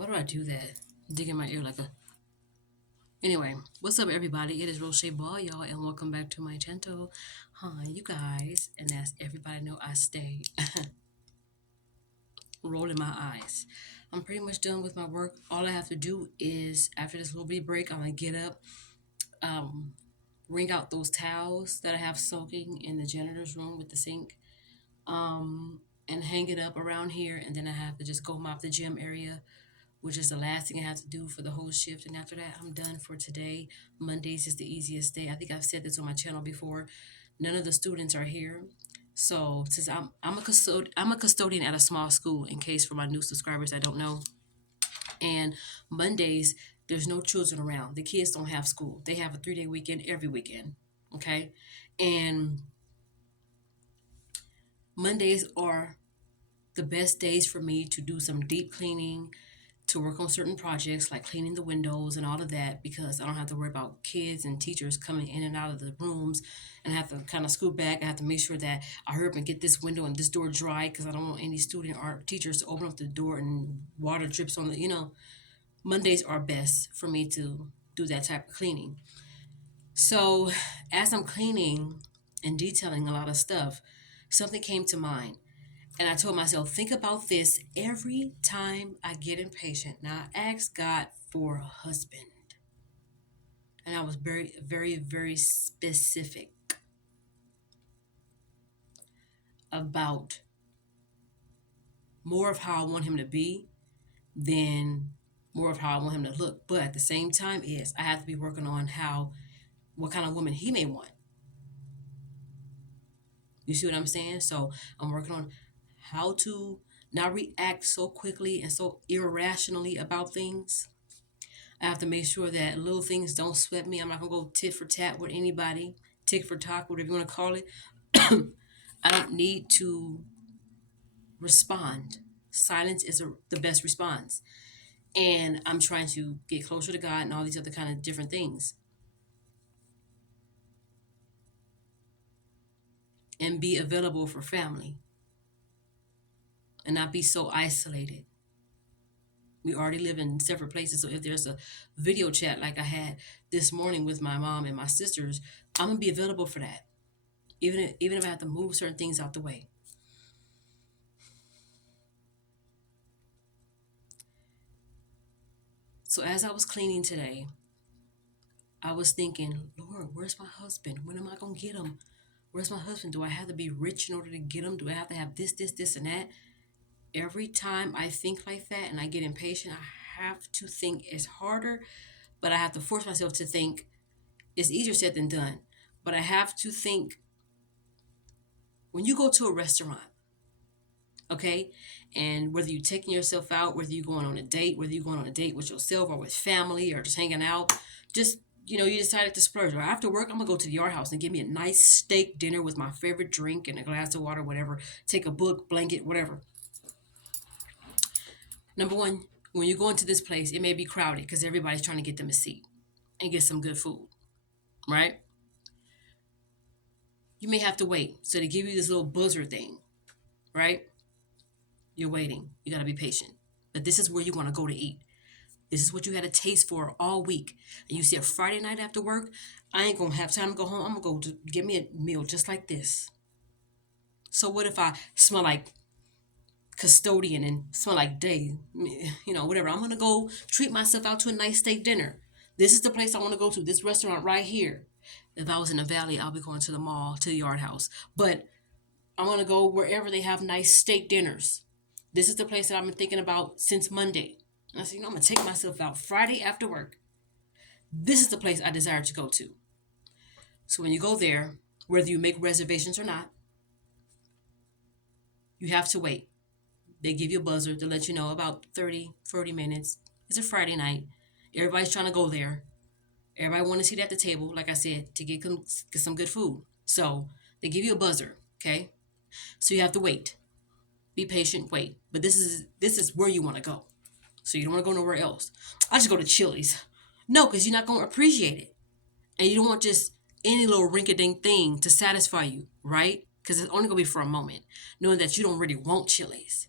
Why do I do that? Dig in my ear like a. Anyway, what's up, everybody? It is Roche Ball, y'all, and welcome back to my channel. Hi, you guys, and as everybody know, I stay rolling my eyes. I'm pretty much done with my work. All I have to do is, after this little bit break, I'm gonna get up, um, wring out those towels that I have soaking in the janitor's room with the sink, and hang it up around here, and then I have to just go mop the gym area, which is the last thing I have to do for the whole shift. And after that, I'm done for today. Mondays is the easiest day. I think I've said this on my channel before. None of the students are here. So since I'm a custodian at a small school, in case for my new subscribers I don't know. And Mondays, there's no children around. The kids don't have school. They have a 3-day weekend every weekend. Okay. And Mondays are the best days for me to do some deep cleaning, to work on certain projects like cleaning the windows and all of that, because I don't have to worry about kids and teachers coming in and out of the rooms, and I have to kind of scoot back. I have to make sure that I hurry up and get this window and this door dry, because I don't want any student or teachers to open up the door and water drips on the. Mondays are best for me to do that type of cleaning. So as I'm cleaning and detailing a lot of stuff, something came to mind. And I told myself, think about this every time I get impatient. Now, I asked God for a husband. And I was very, very, very specific about more of how I want him to be than more of how I want him to look. But at the same time, is I have to be working on what kind of woman he may want. You see what I'm saying? So I'm working on how to not react so quickly and so irrationally about things. I have to make sure that little things don't sweat me. I'm not gonna go tit for tat with anybody, tick for tack, whatever you want to call it. I don't need to respond. Silence is the best response. And I'm trying to get closer to God and all these other kind of different things, and be available for family and not be so isolated. We already live in separate places. So if there's a video chat like I had this morning with my mom and my sisters, I'm gonna be available for that. Even if I have to move certain things out the way. So as I was cleaning today, I was thinking, Lord, where's my husband? When am I gonna get him? Where's my husband? Do I have to be rich in order to get him? Do I have to have this, and that? Every time I think like that and I get impatient, I have to think it's harder, but I have to force myself to think it's easier said than done. But I have to think when you go to a restaurant, okay, and whether you're taking yourself out, whether you're going on a date, whether you're going on a date with yourself or with family or just hanging out, just you decided to splurge. Or after work, I'm gonna go to the yard house and get me a nice steak dinner with my favorite drink and a glass of water, whatever. Take a book, blanket, whatever. Number one, when you go into this place, it may be crowded because everybody's trying to get them a seat and get some good food, right? You may have to wait. So they give you this little buzzer thing, right? You're waiting. You got to be patient. But this is where you want to go to eat. This is what you had a taste for all week. And you see a Friday night after work, I ain't going to have time to go home. I'm going to go to get me a meal just like this. So what if I smell like custodian and smell like day, whatever. I'm going to go treat myself out to a nice steak dinner. This is the place I want to go to, this restaurant right here. If I was in the valley, I'll be going to the mall, to the yard house. But I want to go wherever they have nice steak dinners. This is the place that I've been thinking about since Monday. And I said, I'm going to take myself out Friday after work. This is the place I desire to go to. So when you go there, whether you make reservations or not, you have to wait. They give you a buzzer to let you know about 30 minutes. It's a Friday night. Everybody's trying to go there. Everybody want to sit at the table, like I said, to get some good food. So they give you a buzzer, okay? So you have to wait. Be patient, wait. But this is where you want to go. So you don't want to go nowhere else. I just go to Chili's. No, because you're not going to appreciate it. And you don't want just any little rink-a-dink thing to satisfy you, right? Because it's only going to be for a moment, knowing that you don't really want Chili's.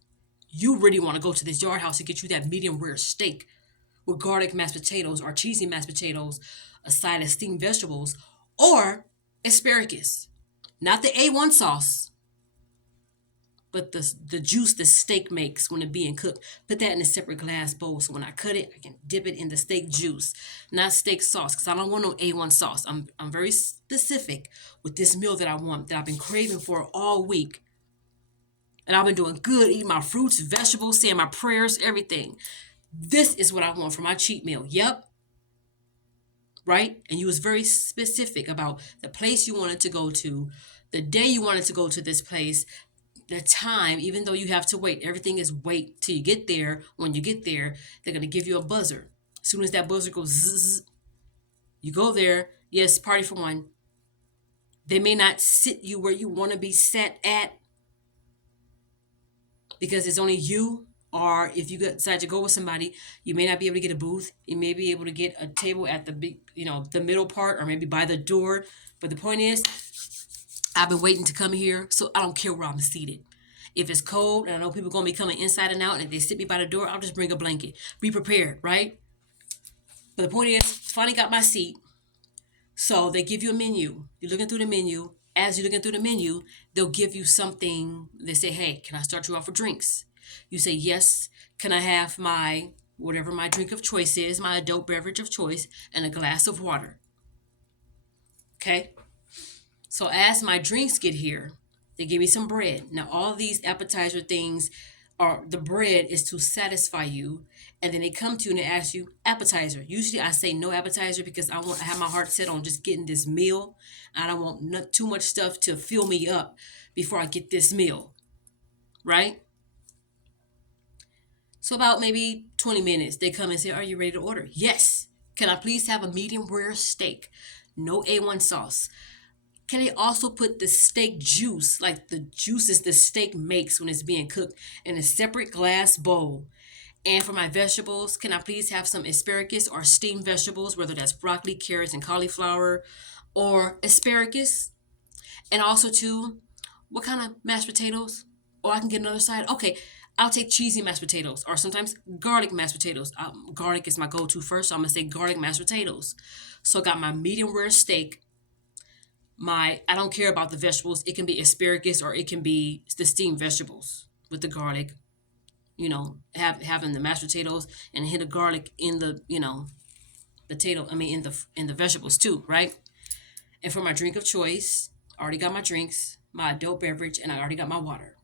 You really want to go to this Yard House to get you that medium rare steak with garlic mashed potatoes or cheesy mashed potatoes, a side of steamed vegetables, or asparagus. Not the A1 sauce, but the juice the steak makes when it's being cooked. Put that in a separate glass bowl so when I cut it, I can dip it in the steak juice, not steak sauce, because I don't want no A1 sauce. I'm very specific with this meal that I want, that I've been craving for all week. And I've been doing good, eating my fruits, vegetables, saying my prayers, everything. This is what I want for my cheat meal. Yep, right? And you was very specific about the place you wanted to go to, the day you wanted to go to this place, the time, even though you have to wait. Everything is wait till you get there. When you get there, they're going to give you a buzzer. As soon as that buzzer goes zzz, you go there. Yes, party for one. They may not sit you where you want to be sat at because it's only you. Or if you decide to go with somebody, you may not be able to get a booth. You may be able to get a table at the big, the middle part, or maybe by the door. But the point is, I've been waiting to come here, so I don't care where I'm seated. If it's cold, and I know people are going to be coming inside and out, and if they sit me by the door, I'll just bring a blanket. Be prepared, right? But the point is, finally got my seat. So they give you a menu. You're looking through the menu. As you're looking through the menu, they'll give you something. They say, hey, can I start you off with drinks? You say, yes. Can I have whatever my drink of choice is, my adult beverage of choice, and a glass of water? Okay? So as my drinks get here, they give me some bread. Now, all these appetizer things the bread is to satisfy you. And then they come to you and they ask you appetizer. Usually I say no appetizer because I have my heart set on just getting this meal. I don't want not too much stuff to fill me up before I get this meal. Right? So about maybe 20 minutes, they come and say, are you ready to order? Yes. Can I please have a medium rare steak? No A1 sauce. Can they also put the steak juice, like the juices the steak makes when it's being cooked, in a separate glass bowl? And for my vegetables, can I please have some asparagus or steamed vegetables, whether that's broccoli, carrots, and cauliflower, or asparagus? And also, too, what kind of mashed potatoes? Or I can get another side. Okay, I'll take cheesy mashed potatoes, or sometimes garlic mashed potatoes. Garlic is my go-to first, so I'm going to say garlic mashed potatoes. So I got my medium rare steak. I don't care about the vegetables. It can be asparagus or it can be the steamed vegetables with the garlic. Having the mashed potatoes and hit the garlic in the in the vegetables too, right? And for my drink of choice, I already got my drinks, my adult beverage, and I already got my water.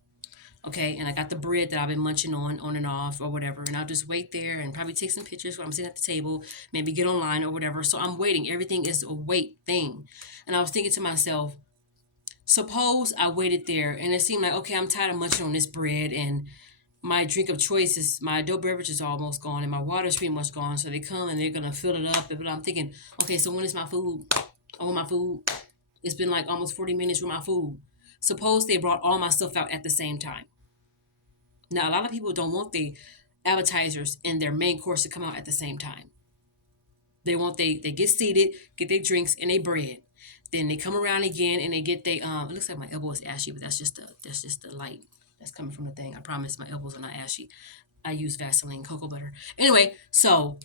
Okay, and I got the bread that I've been munching on and off or whatever, and I'll just wait there and probably take some pictures when I'm sitting at the table, maybe get online or whatever. So I'm waiting. Everything is a wait thing. And I was thinking to myself, suppose I waited there and it seemed like, okay, I'm tired of munching on this bread and my drink of choice is my adult beverage is almost gone and my water is pretty much gone. So they come and they're gonna fill it up. But I'm thinking, okay, so when is my food? I want my food. It's been like almost 40 minutes with my food. Suppose they brought all my stuff out at the same time. Now, a lot of people don't want the appetizers and their main course to come out at the same time. They get seated, get their drinks and their bread. Then they come around again and they get it looks like my elbow is ashy, but that's just the light that's coming from the thing. I promise my elbows are not ashy. I use Vaseline, cocoa butter. Anyway, so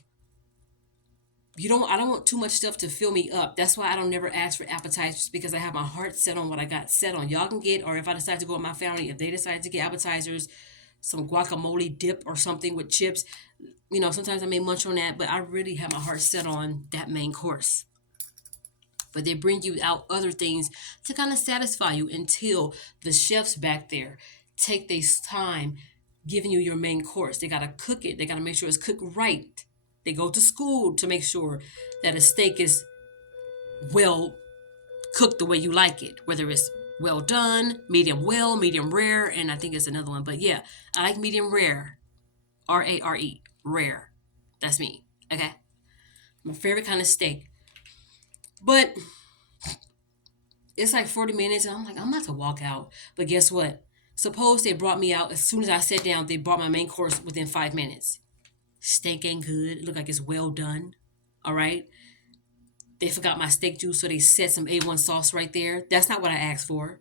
I don't want too much stuff to fill me up. That's why I don't never ask for appetizers because I have my heart set on what I got set on. Y'all can get, or if I decide to go with my family, if they decide to get appetizers, some guacamole dip or something with chips. Sometimes I may munch on that, but I really have my heart set on that main course. But they bring you out other things to kind of satisfy you until the chefs back there take this time giving you your main course. They got to cook it. They got to make sure it's cooked right. They go to school to make sure that a steak is well cooked the way you like it, whether it's well done, medium well, medium rare, and I think it's another one. But yeah, I like medium rare. R-A-R-E. Rare. That's me. Okay? My favorite kind of steak. But it's like 40 minutes, and I'm like, I'm about to walk out. But guess what? Suppose they brought me out as soon as I sat down, they brought my main course within 5 minutes. Steak ain't good. It look like it's well done. All right? They forgot my steak juice, so they set some A1 sauce right there. That's not what I asked for.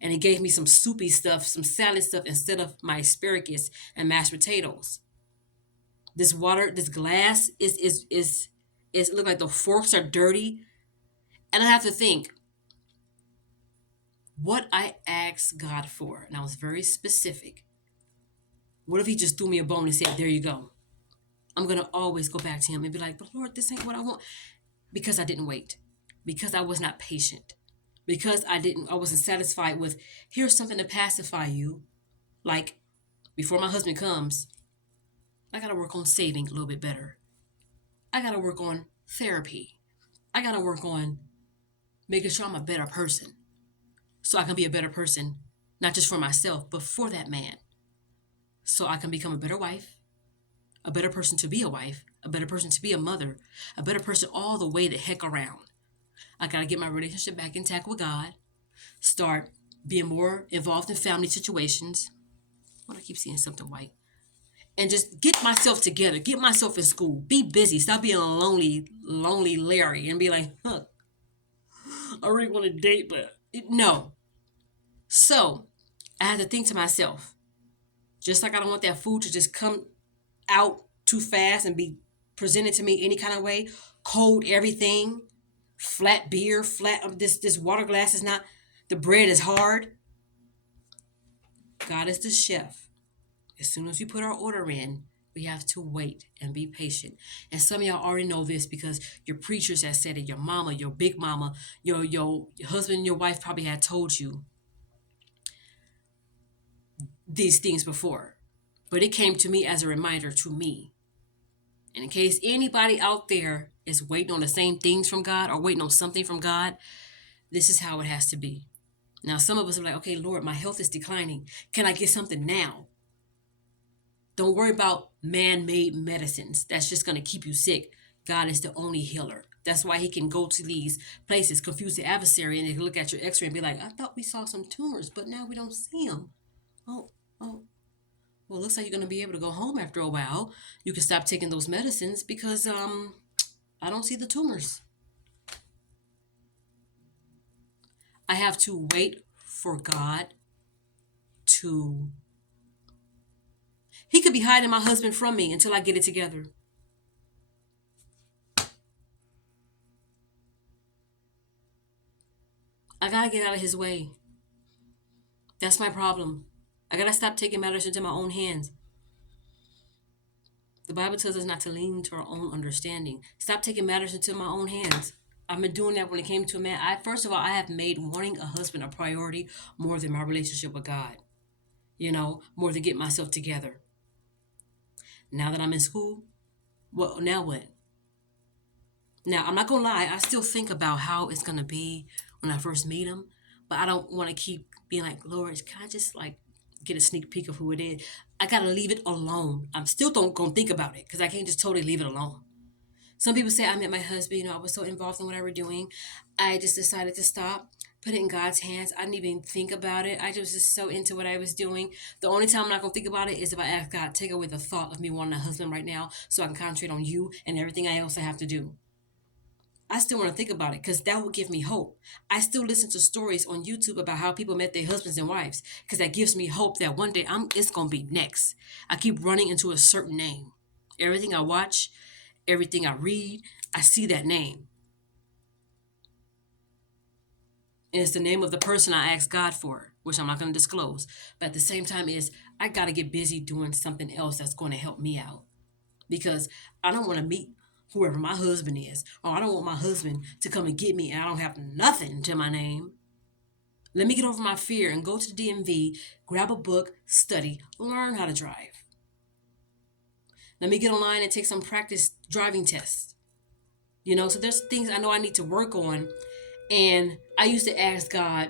And he gave me some soupy stuff, some salad stuff instead of my asparagus and mashed potatoes. This water, this glass is look like the forks are dirty. And I have to think what I asked God for. And I was very specific. What if he just threw me a bone and said, there you go? I'm going to always go back to him and be like, but Lord, this ain't what I want. Because I didn't wait. Because I was not patient. Because I wasn't satisfied with, here's something to pacify you. Like, before my husband comes, I got to work on saving a little bit better. I got to work on therapy. I got to work on making sure I'm a better person. So I can be a better person, not just for myself, but for that man. So I can become a better wife, a better person to be a wife, a better person to be a mother, a better person all the way the heck around. I got to get my relationship back intact with God, start being more involved in family situations. Why do I keep seeing something white? And just get myself together, get myself in school, be busy, stop being a lonely Larry and be like, huh, I really want to date, but no. So I had to think to myself, just like I don't want that food to just come out too fast and be presented to me any kind of way, cold everything, flat beer, this water glass is not, the bread is hard. God is the chef. As soon as we put our order in, we have to wait and be patient. And some of y'all already know this because your preachers have said it, your mama, your big mama, your husband, your wife probably had told you these things before. But it came to me as a reminder to me. And in case anybody out there is waiting on the same things from God or waiting on something from God, this is how it has to be. Now, some of us are like, okay, Lord, my health is declining. Can I get something now? Don't worry about man-made medicines. That's just going to keep you sick. God is the only healer. That's why he can go to these places, confuse the adversary, and they can look at your x-ray and be like, I thought we saw some tumors, but now we don't see them. Oh, well, it looks like you're going to be able to go home after a while. You can stop taking those medicines because I don't see the tumors. I have to wait for God to... He could be hiding my husband from me until I get it together. I gotta get out of his way. That's my problem. I gotta stop taking matters into my own hands. The Bible tells us not to lean to our own understanding. Stop taking matters into my own hands. I've been doing that when it came to a man. First of all, I have made wanting a husband a priority more than my relationship with God. More than get myself together. Now that I'm in school, well, now what? Now, I'm not going to lie. I still think about how it's going to be when I first meet him. But I don't want to keep being like, Lord, can I just get a sneak peek of who it is? I got to leave it alone. I'm still going to think about it because I can't just totally leave it alone. Some people say I met my husband. I was so involved in what I was doing. I just decided to stop. Put it in God's hands. I didn't even think about it. I was just so into what I was doing. The only time I'm not going to think about it is if I ask God, take away the thought of me wanting a husband right now so I can concentrate on you and everything else I have to do. I still want to think about it because that will give me hope. I still listen to stories on YouTube about how people met their husbands and wives because that gives me hope that one day it's going to be next. I keep running into a certain name. Everything I watch, everything I read, I see that name. And it's the name of the person I asked God for, which I'm not going to disclose. But at the same time I got to get busy doing something else that's going to help me out. Because I don't want to meet whoever my husband is. Or I don't want my husband to come and get me and I don't have nothing to my name. Let me get over my fear and go to the DMV, grab a book, study, learn how to drive. Let me get online and take some practice driving tests. So there's things I know I need to work on. And I used to ask God,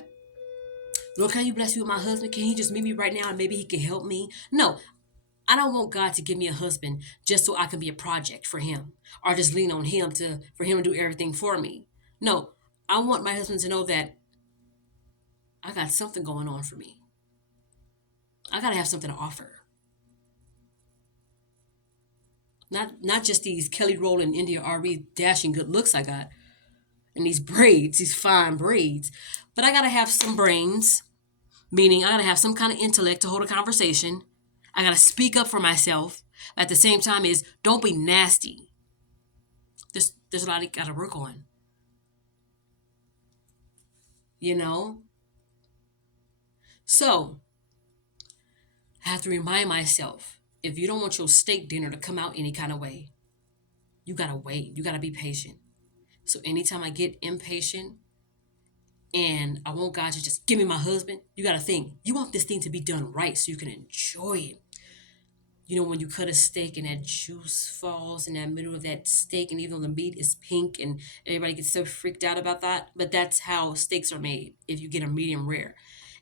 Lord, can you bless me with my husband? Can he just meet me right now and maybe he can help me? No, I don't want God to give me a husband just so I can be a project for him or just lean on him for him to do everything for me. No, I want my husband to know that I got something going on for me. I got to have something to offer. Not just these Kelly Rowland, India R.E. dashing good looks I got. And these braids, these fine braids. But I got to have some brains. meaning I gotta have some kind of intellect to hold a conversation. I gotta speak up for myself. At the same time, is don't be nasty. There's a lot I gotta work on. You know. So I have to remind myself, if you don't want your steak dinner to come out any kind of way, you gotta wait. You gotta be patient. So anytime I get impatient and I want God to just give me my husband, you gotta think, you want this thing to be done right so you can enjoy it. You know, when you cut a steak and that juice falls in that middle of that steak, and even though the meat is pink and everybody gets so freaked out about that, but that's how steaks are made if you get a medium rare.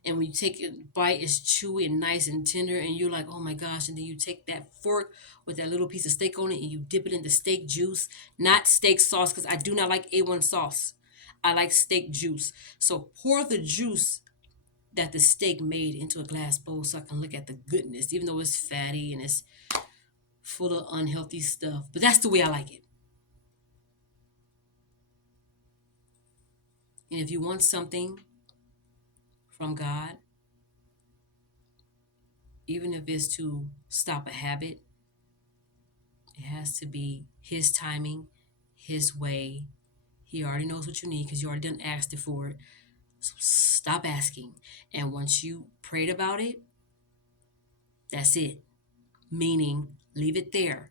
And when you take a bite, it's chewy and nice and tender, and you're like, oh my gosh. And then you take that fork with that little piece of steak on it and you dip it in the steak juice, not steak sauce, because I do not like A1 sauce. I like steak juice. So pour the juice that the steak made into a glass bowl so I can look at the goodness, even though it's fatty and it's full of unhealthy stuff. But that's the way I like it. And if you want something from God, even if it's to stop a habit, it has to be His timing, His way. He already knows what you need because you already done asked it for it. So stop asking. And once you prayed about it, that's it. Meaning, leave it there.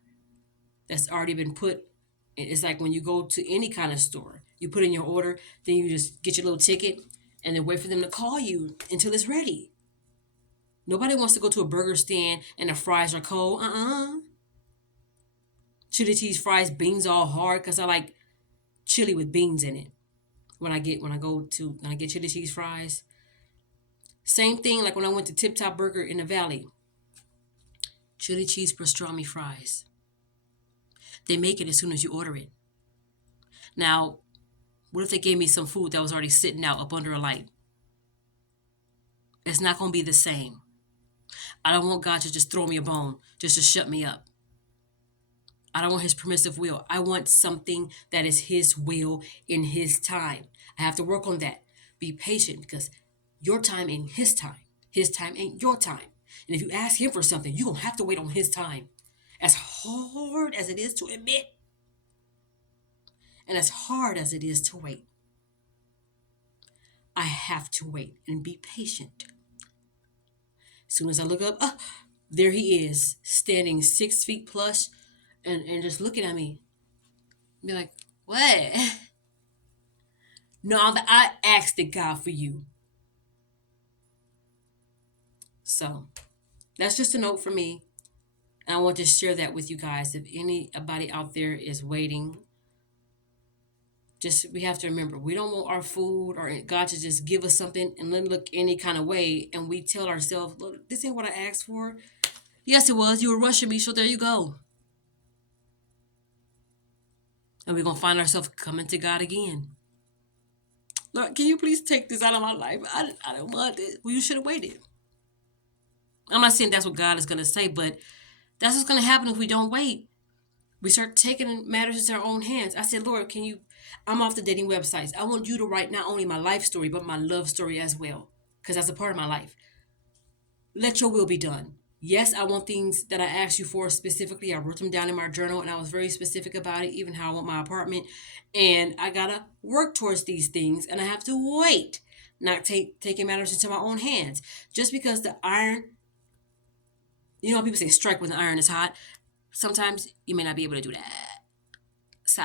That's already been put. It's like when you go to any kind of store, you put in your order, then you just get your little ticket and then wait for them to call you until it's ready. Nobody wants to go to a burger stand and the fries are cold. Chili cheese fries, beans all hard, because I like chili with beans in it. When I get chili cheese fries. Same thing like when I went to Tip Top Burger in the Valley. Chili cheese pastrami fries. They make it as soon as you order it. Now, what if they gave me some food that was already sitting out up under a light? It's not going to be the same. I don't want God to just throw me a bone, just to shut me up. I don't want His permissive will. I want something that is His will in His time. I have to work on that. Be patient, because your time ain't His time. His time ain't your time. And if you ask Him for something, you're going to have to wait on His time. As hard as it is to admit, and as hard as it is to wait, I have to wait and be patient. As soon as I look up, there He is, standing 6 feet plus, and just looking at me. Be like, what? No, I asked it, God, for you. So that's just a note for me. And I want to share that with you guys. If anybody out there is waiting, we have to remember, we don't want our food or God to just give us something and let it look any kind of way. And we tell ourselves, look, this ain't what I asked for. Yes, it was. You were rushing me, so there you go. And we're going to find ourselves coming to God again. Lord, can you please take this out of my life? I don't want it. Well, you should have waited. I'm not saying that's what God is going to say, but that's what's going to happen if we don't wait. We start taking matters into our own hands. I said, Lord, I'm off the dating websites. I want you to write not only my life story, but my love story as well, because that's a part of my life. Let your will be done. Yes, I want things that I asked you for specifically. I wrote them down in my journal and I was very specific about it, even how I want my apartment. And I got to work towards these things, and I have to wait, not taking matters into my own hands. Just because the iron, you know how people say strike when the iron is hot? Sometimes you may not be able to do that. So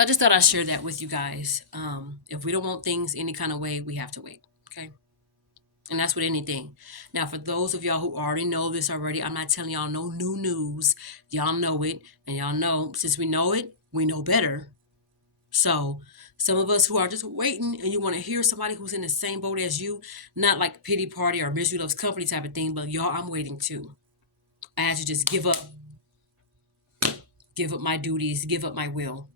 I just thought I'd share that with you guys. If we don't want things any kind of way, we have to wait. Okay. And that's with anything. Now, for those of y'all who already know this already, I'm not telling y'all no new news. Y'all know it. And y'all know, since we know it, we know better. So some of us who are just waiting and you want to hear somebody who's in the same boat as you, not like pity party or misery loves company type of thing, but y'all, I'm waiting too. I had to just give up my duties, give up my will.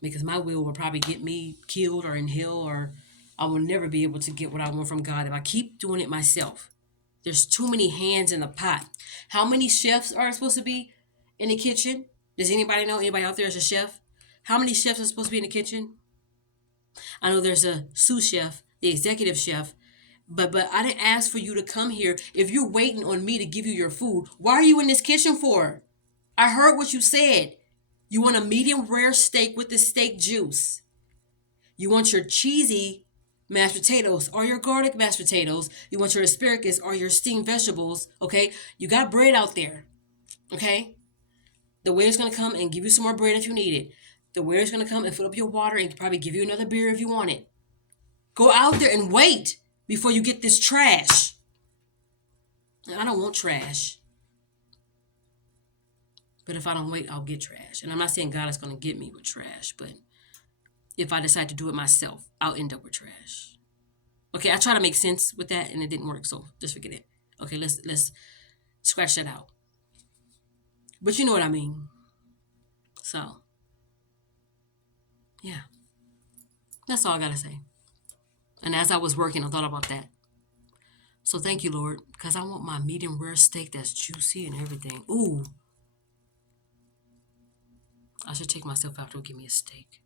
Because my will probably get me killed or in hell, or I will never be able to get what I want from God if I keep doing it myself. There's too many hands in the pot. How many chefs are supposed to be in the kitchen? Does anybody know? Anybody out there is a chef? How many chefs are supposed to be in the kitchen? I know there's a sous chef, the executive chef, but I didn't ask for you to come here. If you're waiting on me to give you your food, why are you in this kitchen for? I heard what you said. You want a medium rare steak with the steak juice. You want your cheesy mashed potatoes or your garlic mashed potatoes. You want your asparagus or your steamed vegetables. Okay, you got bread out there. Okay, the waiter's gonna come and give you some more bread if you need it. The waiter's gonna come and fill up your water and probably give you another beer if you want it. Go out there and wait before you get this trash. I don't want trash. But if I don't wait, I'll get trash. And I'm not saying God is going to get me with trash, but if I decide to do it myself, I'll end up with trash. Okay, I try to make sense with that and it didn't work, so just forget it. Okay, let's scratch that out. But you know what I mean. So, yeah. That's all I got to say. And as I was working, I thought about that. So thank you, Lord, because I want my medium rare steak that's juicy and everything. Ooh. I should take myself out to give me a steak.